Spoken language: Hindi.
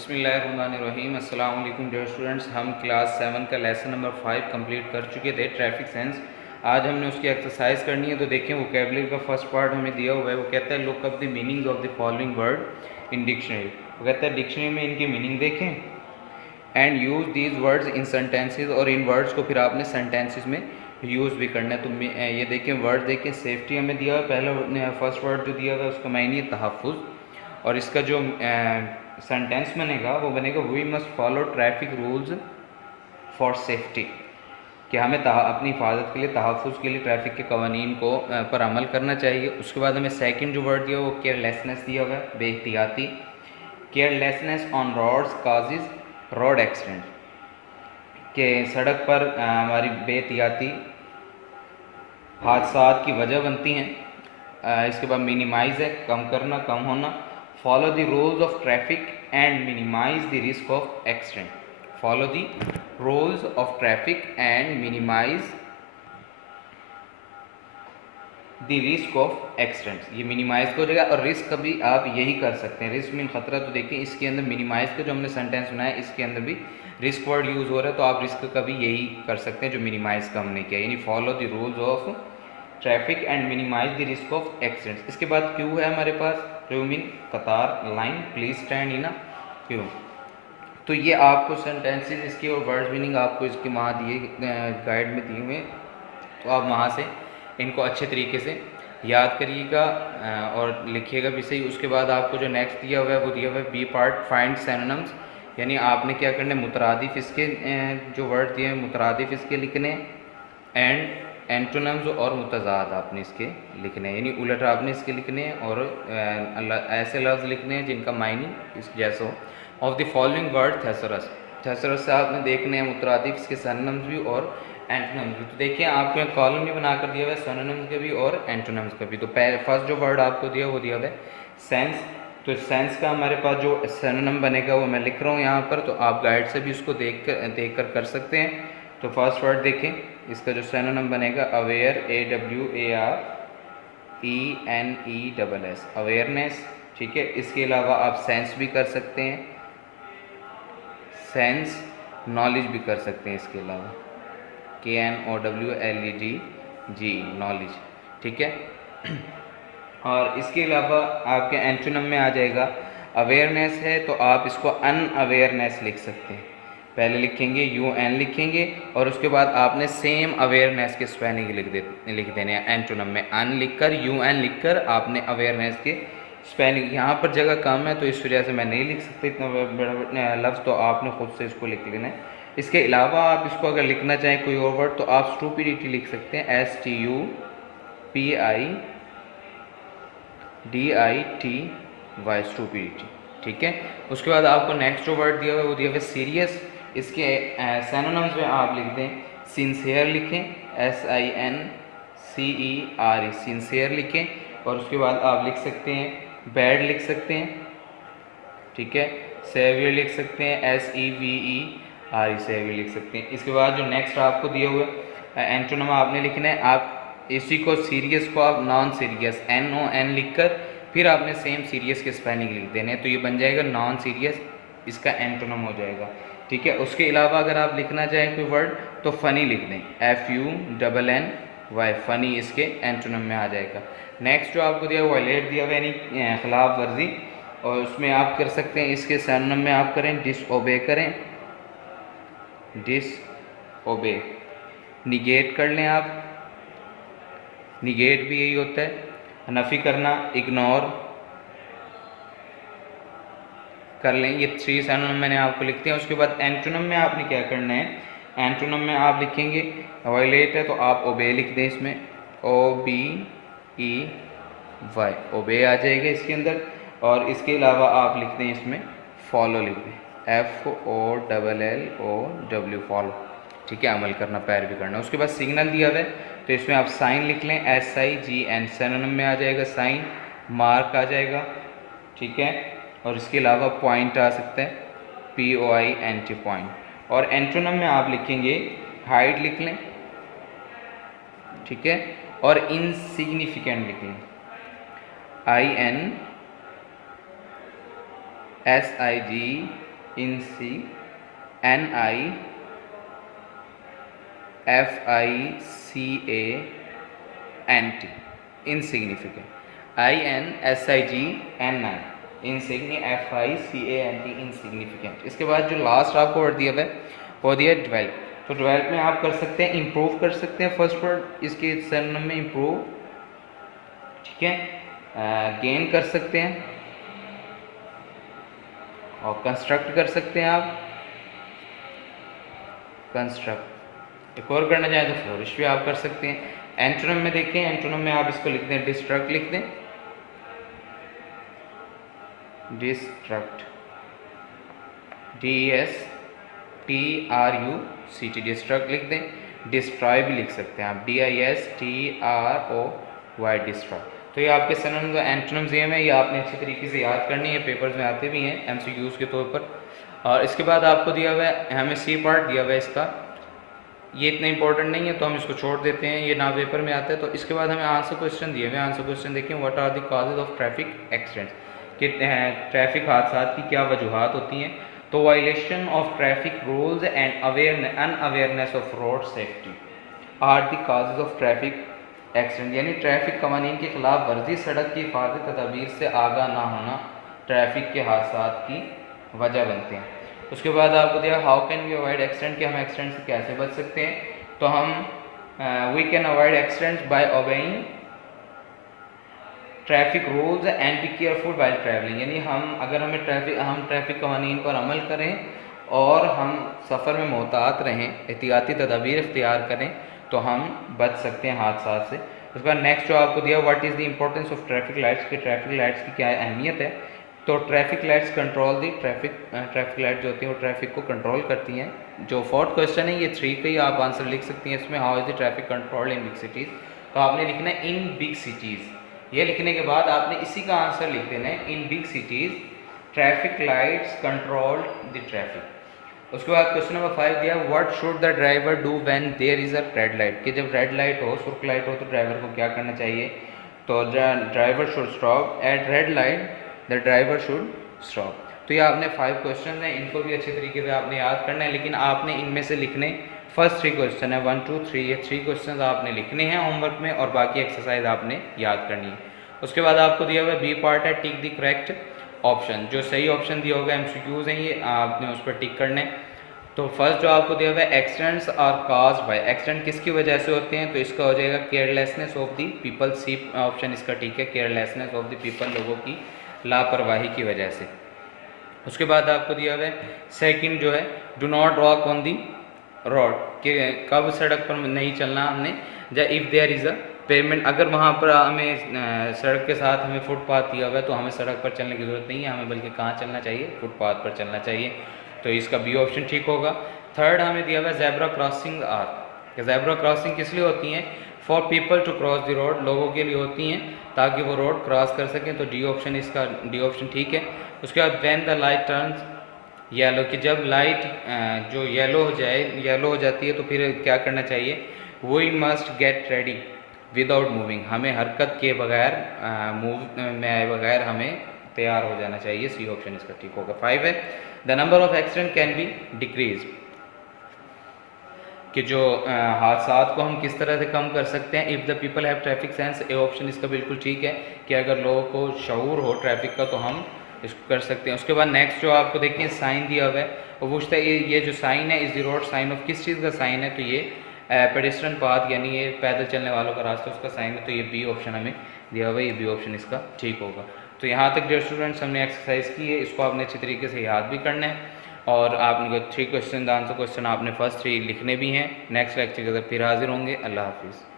बिस्मिल्लाहिर्रहमानिर्रहीम। अस्सलाम वालेकुम डियर स्टूडेंट्स। हम क्लास 7 का लेसन नंबर 5 कंप्लीट कर चुके थे, ट्रैफिक सेंस। आज हमने उसकी एक्सरसाइज करनी है। तो देखें, वोकैबुलरी का फर्स्ट पार्ट हमें दिया हुआ है। वो कहता है look up the meanings of the following word in dictionary. वो कहता है डिक्शनरी में इनकी मीनिंग देखें and use these words in sentences, और इन वर्ड्स को फिर आपने सेंटेंसेज में यूज़ भी करना है। तो ये देखें, वर्ड देखें, सेफ्टी हमें दिया हुआ है। पहला फर्स्ट वर्ड जो दिया हुआ है उसका मायने है तहफ़्फ़ुज़, और इसका जो सेंटेंस बनेगा वो बनेगा we must follow traffic rules for safety, कि हमें अपनी हिफाजत के लिए, तहफ़्फ़ुज़ के लिए ट्रैफिक के कवानीन को पर अमल करना चाहिए। उसके बाद हमें सेकंड जो वर्ड दिया वो केयरलेसनेस दिया हुआ है, बेहतियाती। Carelessness on roads causes road accident, कि सड़क पर हमारी बेहतियाती हादसात की वजह बनती हैं। इसके बाद मिनिमाइज़ है, कम करना, कम होना। Follow the rules of traffic and minimize the risk of accident. Follow the rules of traffic and minimize the risk of accidents. ये मिनिमाइज हो जाएगा, और रिस्क का भी आप यही कर सकते हैं। रिस्क मीन खतरा। तो देखिए इसके अंदर मिनिमाइज का जो हमने सेंटेंस बनाया इसके अंदर भी रिस्क वर्ड यूज़ हो रहा है, तो आप रिस्क का भी यही कर सकते हैं जो मिनिमाइज का हमने किया, यानी follow the rules of traffic and minimize the risk of accidents. इसके बाद क्यू है हमारे पास, क्यू मीन कतार, line, please stand in a queue. तो ये आपको सेंटेंसेस इसकी और वर्ड मीनिंग आपको इसके वहाँ दिए गाइड में दिए हुए, तो आप वहाँ से इनको अच्छे तरीके से याद करिएगा और लिखिएगा भी सही। उसके बाद आपको जो नेक्स्ट दिया हुआ है वो दिया हुआ है बी पार्ट, फाइंड सिनोनिम्स, यानी आपने क्या करना है, मुतरादिफ इसके जो वर्ड दिए हैं मुतरादिफ इसके लिखने, एंड एंटोनम्स और मुतज़ाद आपने इसके लिखने हैं, यानी उलट आपने इसके लिखने हैं, और ऐसे लफ्ज़ लिखने हैं जिनका मायनिंग इस जैसा हो। ऑफ द फॉलोइंग वर्ड थेसरस, थेसरस से आपने देखने हैं मुतरादिफ इसके सिनोनिम्स भी और एंटोनम्स भी। तो देखिए आपको यहाँ कॉलम भी बना कर दिया हुआ है सिनोनिम्स के भी और एंटोनम्स का भी। तो फर्स्ट जो वर्ड आपको दिया वो दिया हुआ है सेंस। तो सेंस का हमारे पास जो सिनोनिम बनेगा वो मैं लिख रहा हूँ यहाँ पर, तो आप गाइड से भी उसको देख कर कर सकते हैं। तो फर्स्ट वर्ड देखें, इसका जो सिनोनिम बनेगा अवेयर, AWARENESS, अवेयरनेस। ठीक है, इसके अलावा आप सेंस भी कर सकते हैं, सेंस, नॉलेज भी कर सकते हैं इसके अलावा, KNOWLEDG, नॉलेज। ठीक है, और इसके अलावा आपके एंटोनिम में आ जाएगा, अवेयरनेस है तो आप इसको अनअवेयरनेस लिख सकते हैं। पहले लिखेंगे UN लिखेंगे, और उसके बाद आपने सेम अवेयरनेस के स्पेलिंग लिख देने हैं एंटोनिम में। अन लिखकर UN लिखकर आपने अवेयरनेस के स्पेलिंग, यहाँ पर जगह कम है तो इस वजह से मैं नहीं लिख सकता इतना बड़ा लफ्ज़, तो आपने ख़ुद से इसको लिख लेना है। इसके अलावा आप इसको अगर लिखना चाहें कोई और वर्ड तो आप स्टूपिडिटी लिख सकते हैं, STUPIDITY, स्टूपिडिटी। ठीक है, उसके बाद आपको नेक्स्ट जो वर्ड दिया हुआ है वो दिया हुआ है सीरियस। इसके सिनोनिम्स में आप लिख दें, सिंसियर लिखें, SINCERE, सिंसियर लिखें, और उसके बाद आप लिख सकते हैं बैड लिख सकते हैं। ठीक है, सेवियर लिख सकते हैं, SEVERE, सेवियर लिख सकते हैं। इसके बाद जो नेक्स्ट आपको दिया हुआ है एंटोनिम आपने लिखना है, आप इसी को सीरियस को आप नॉन सीरियस NON लिखकर फिर आपने सेम सीरियस के स्पेलिंग लिख देने हैं, तो ये बन जाएगा नॉन सीरियस, इसका एंटोनिम हो जाएगा। ठीक है, उसके अलावा अगर आप लिखना चाहें कोई वर्ड तो फ़नी लिख दें, FUNNY, फ़नी इसके एंटोनिम में आ जाएगा। नेक्स्ट जो आपको दिया वायलेट दिया हुआ यानी खिलाफ वर्जी, और उसमें आप कर सकते हैं इसके सिनोनिम में आप करें डिसओबे करें, डिसओबे। निगेट कर लें आप, निगेट भी यही होता है, नफ़ी करना, इग्नोर कर लें। ये 3 सिनोनिम मैंने आपको लिख दिया। उसके बाद एंटोनिम में आपने क्या करना है, एंटोनिम में आप लिखेंगे वायलेट है तो आप ओबे लिख दें, इसमें OBEY, ओबे आ जाएगा इसके अंदर। और इसके अलावा आप लिख दें इसमें फॉलो लिख दें, FOLLOW, फॉलो। ठीक है, अमल करना, पैरवी करना। उसके बाद सिग्नल दिया हुआ है तो इसमें आप साइन लिख लें, SIGN, सिनोनिम में आ जाएगा साइन, मार्क आ जाएगा। ठीक है, और इसके अलावा पॉइंट आ सकता है, POINT, पॉइंट। और एंटोनिम में आप लिखेंगे हाइड लिख लें। ठीक है, और इनसिग्निफिकेंट लिख लें, INSIGNIFICANT, NIFICANT, insignificant. INSIGNI, FICANT, insignificant. इसके बाद जो लास्ट आपको वर्ड दिया हुआ है वो दिया डेवलप। तो डेवलप में आप कर सकते हैं इम्प्रूव कर सकते हैं, फर्स्ट वर्ड इसके सरनेम में इम्प्रूव, ठीक है। गेन कर सकते हैं और कंस्ट्रक्ट कर सकते हैं आप, कंस्ट्रक्ट। एक और करना चाहें तो फ्लोरिश भी आप कर सकते हैं। एंटोनिम में देखें, एंटोनिम में आप इसको लिख दें डिस्ट्रक्ट, लिख दें डिस्ट्रक्ट, DESTRUCT, डिस्ट्रक्ट लिख दें। डिस्ट्रॉय भी लिख सकते हैं आप, DISTROY, डिस्ट्रॉय। तो ये आपके सिनोनिम्स और एंटोनिम्स ये हैं, ये आपने अच्छी तरीके से याद करनी है, पेपर्स में आते भी हैं MCQs के तौर पर। और इसके बाद आपको दिया हुआ है, हमें सी पार्ट दिया हुआ है इसका, ये इतना इंपॉर्टेंट नहीं है तो हम इसको छोड़ देते हैं, ये ना पेपर में आता है। तो इसके बाद हमें आंसर क्वेश्चन दिए हुए, आंसर क्वेश्चन देखें, what are the causes of traffic accidents, कि ट्रैफिक हादसा की क्या वजूहत होती हैं। तो violation of traffic rules and unawareness of road safety are the causes of traffic accident, यानी ट्रैफिक कवानीन की खिलाफ वर्जी, सड़क की हिफाजत तदबीर से आगाह ना होना ट्रैफिक के हादसा की वजह बनते हैं। उसके बाद आपको दिया how can we avoid accident, कि हम एक्सीडेंट से कैसे बच सकते हैं। तो हम we can avoid accidents by obeying traffic rules and be careful while travelling, यानी अगर हम ट्रैफिक कवानीन पर अमल करें और हम सफ़र में मोहतात रहें, एहतियाती तदाबीर इख्तियार करें, तो हम बच सकते हैं हादसा से। उसके बाद नेक्स्ट जो आपको दिया what is the importance of traffic lights, कि ट्रैफिक लाइट्स की क्या अहमियत है। तो ट्रैफिक लाइट्स कंट्रोल दी ट्रैफिक लाइट जो होती हैं वो ट्रैफिक को कंट्रोल करती हैं। जो फोर्थ क्वेश्चन है ये 3 का ही आप आंसर लिख सकती हैं इसमें, how is the traffic control in big cities. तो आपने लिखना है इन बिग सिटीज़, ये लिखने के बाद आपने इसी का आंसर लिख देना है in big cities traffic lights control the traffic. उसके बाद क्वेश्चन नंबर 5 दिया what should the driver do when there is a red light, कि जब रेड लाइट हो, सुर्ख लाइट हो, तो ड्राइवर को क्या करना चाहिए। तो driver should stop at red light, the driver should stop. तो ये आपने 5 क्वेश्चन हैं, इनको भी अच्छे तरीके से आपने याद करना है, लेकिन आपने इनमें से लिखने फर्स्ट 3 क्वेश्चन है 1 2 3, ये 3 क्वेश्चन आपने लिखने हैं होमवर्क में और बाकी एक्सरसाइज आपने याद करनी है। उसके बाद आपको दिया हुआ बी पार्ट है टिक द करेक्ट ऑप्शन, जो सही ऑप्शन दिया होगा MCQs हैं ये, आपने उस पर टिक करने। तो फर्स्ट जो आपको दिया हुआ है accidents are caused by, accident किसकी वजह से होते हैं, तो इसका हो जाएगा carelessness of the people, C option इसका ठीक है, केयरलेसनेस ऑफ द पीपल, लोगों की लापरवाही की वजह से। उसके बाद आपको दिया हुआ है सेकंड जो है do not walk on the road, कि कब सड़क पर नहीं चलना हमने, या if there is a pavement, अगर वहाँ पर हमें सड़क के साथ हमें फुटपाथ दिया हुआ है तो हमें सड़क पर चलने की ज़रूरत नहीं है, हमें बल्कि कहाँ चलना चाहिए, फुटपाथ पर चलना चाहिए। तो इसका बी ऑप्शन ठीक होगा। थर्ड हमें दिया हुआ है zebra crossing are, zebra crossing किस लिए होती हैं, for people to cross the road, लोगों के लिए होती हैं ताकि वो रोड क्रॉस कर सकें। तो डी ऑप्शन इसका डी ऑप्शन ठीक है। उसके बाद when the light turns yellow, कि जब लाइट जो येलो हो जाती है तो फिर क्या करना चाहिए, we must get ready without moving, हमें हरकत के बगैर मूव में आए बगैर हमें तैयार हो जाना चाहिए, सी ऑप्शन इसका ठीक होगा। 5 है the number of accident can be decrease, कि जो हादसात को हम किस तरह से कम कर सकते हैं, if the people have traffic sense, A option इसका बिल्कुल ठीक है, कि अगर लोगों को शऊर हो ट्रैफिक का तो हम इसको कर सकते हैं। उसके बाद नेक्स्ट जो आपको देखिए साइन दिया हुआ है, वो पूछता है ये जो साइन है इस द रोड साइन ऑफ, किस चीज़ का साइन है, तो ये पेडेस्ट्रियन पाथ यानी ये पैदल चलने वालों का रास्ता उसका साइन है, तो ये बी ऑप्शन हमें दिया हुआ है, ये बी ऑप्शन इसका ठीक होगा। तो यहाँ तक डियर स्टूडेंट्स हमने एक्सरसाइज की है, इसको आपने अच्छी तरीके से याद भी करना है और आपने 3 क्वेश्चन आंसर क्वेश्चन आपने फर्स्ट 3 लिखने भी हैं। नेक्स्ट लेक्चर के साथ फिर हाजिर होंगे। अल्लाह हाफिज़।